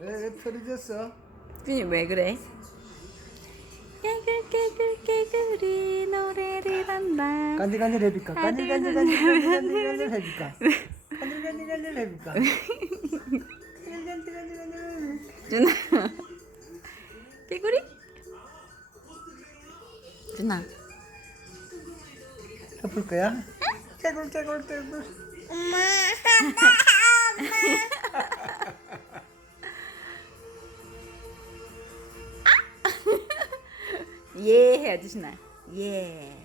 왜 털어졌어? 준이 왜 그래? 깨글깨글깨글이 노래를 한다. 간질간질 해줄까? 간질간질 해줄까? 간질간질 해줄까? 간질간질. 준아. 깨구리? 준아. 덮을 거야? 깨굴. 엄마. 예 해야지 준아. 예.